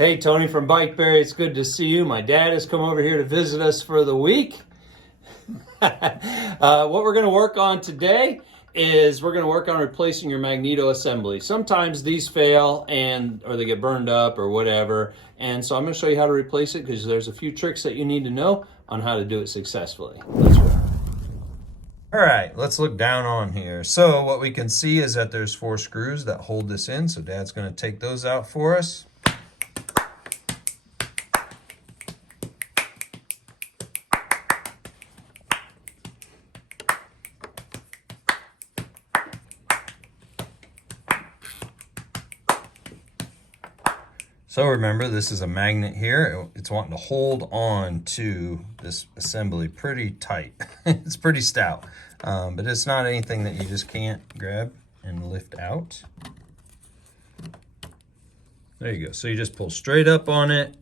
Hey, Tony from Bikeberry, it's good to see you. My dad has come over here to visit us for the week. What we're going to work on today is we're going to work on replacing your Magneto assembly. Sometimes these fail or they get burned up or whatever. And so I'm going to show you how to replace it because there's a few tricks that you need to know on how to do it successfully. Let's go. All right, let's look down on here. So what we can see is that there's 4 screws that hold this in. So Dad's going to take those out for us. So remember, this is a magnet here. It's wanting to hold on to this assembly pretty tight. It's pretty stout, but it's not anything that you just can't grab and lift out. There you go. So you just pull straight up on it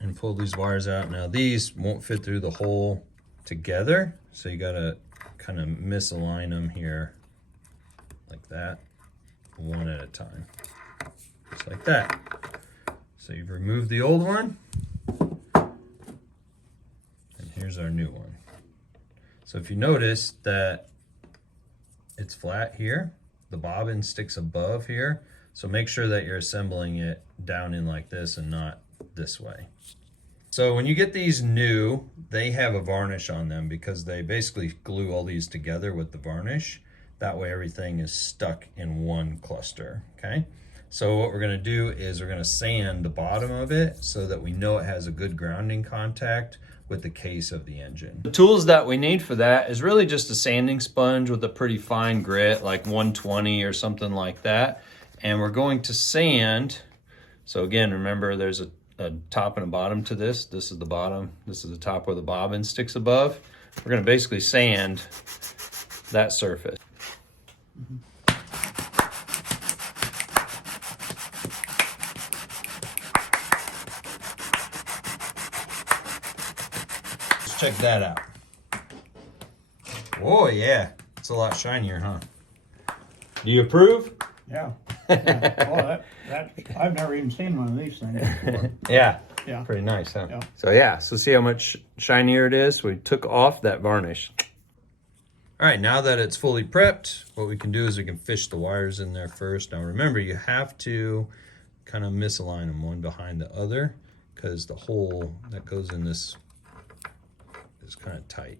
and pull these wires out. Now these won't fit through the hole together, so you gotta kind of misalign them here like that, one at a time, just like that. So you've removed the old one, and here's our new one. So if you notice that it's flat here, the bobbin sticks above here, so make sure that you're assembling it down in like this and not this way. So when you get these new, they have a varnish on them because they basically glue all these together with the varnish. That way everything is stuck in one cluster, okay? So what we're gonna do is we're gonna sand the bottom of it so that we know it has a good grounding contact with the case of the engine. The tools that we need for that is really just a sanding sponge with a pretty fine grit, like 120 or something like that. And we're going to sand. So again, remember there's a top and a bottom to this. This is the bottom, this is the top where the bobbin sticks above. We're gonna basically sand that surface. Check that out. Oh yeah, it's a lot shinier, huh? Do you approve? Yeah. Well, I've never even seen one of these things before. Yeah. Yeah. Pretty nice, huh? Yeah. So see how much shinier it is? We took off that varnish. All right, now that it's fully prepped, what we can do is we can fish the wires in there first. Now remember, you have to kind of misalign them one behind the other because the hole that goes in this is kind of tight.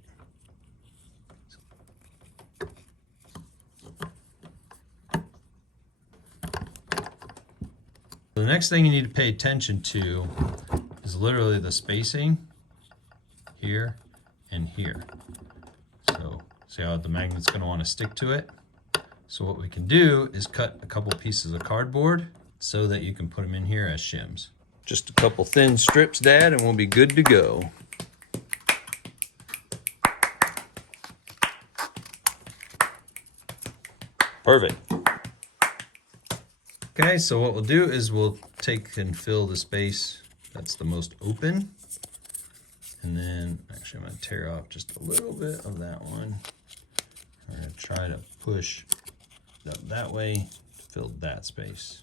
The next thing you need to pay attention to is literally the spacing here and here. So see how the magnet's going to want to stick to it? So what we can do is cut a couple pieces of cardboard so that you can put them in here as shims. Just a couple thin strips, Dad, and we'll be good to go. Perfect. Okay, so what we'll do is we'll take and fill the space that's the most open. And then, actually I'm gonna tear off just a little bit of that one. I'm gonna try to push that way to fill that space.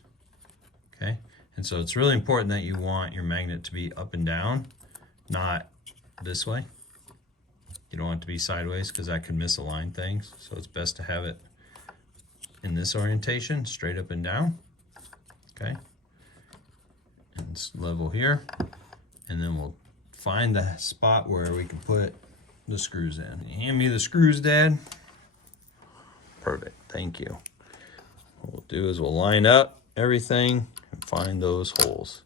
Okay, and so it's really important that you want your magnet to be up and down, not this way. You don't want it to be sideways because that can misalign things. So it's best to have it in this orientation, straight up and down, okay? And it's level here. And then we'll find the spot where we can put the screws in. Hand me the screws, Dad. Perfect, thank you. What we'll do is we'll line up everything and find those holes.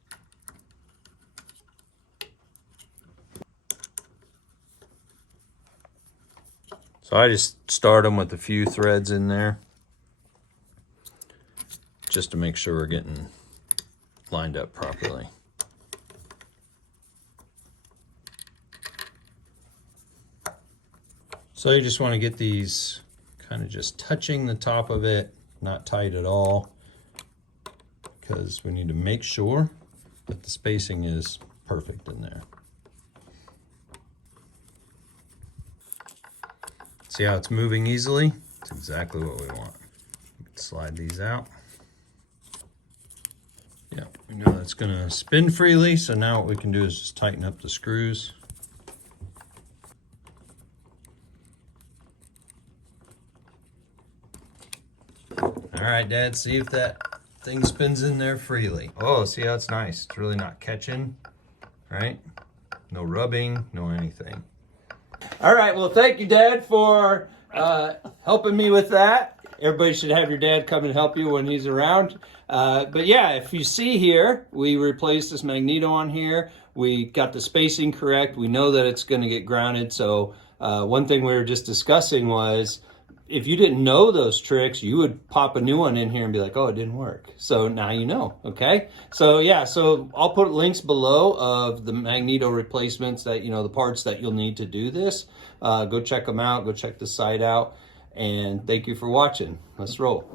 So I just start them with a few threads in there, just to make sure we're getting lined up properly. So you just want to get these kind of just touching the top of it, not tight at all, because we need to make sure that the spacing is perfect in there. See how it's moving easily? It's exactly what we want. Slide these out. Yeah, we know it's gonna spin freely, so now what we can do is just tighten up the screws. All right, Dad, see if that thing spins in there freely. Oh, see how it's nice? It's really not catching, right? No rubbing, no anything. All right, well, thank you, Dad, for helping me with that. Everybody should have your dad come and help you when he's around. But yeah, if you see here, we replaced this Magneto on here. We got the spacing correct. We know that it's going to get grounded. So one thing we were just discussing was, if you didn't know those tricks, you would pop a new one in here and be like, oh, it didn't work. So now you know, okay? So yeah, so I'll put links below of the Magneto replacements that, the parts that you'll need to do this. Go check them out, go check the site out, and thank you for watching. Let's roll.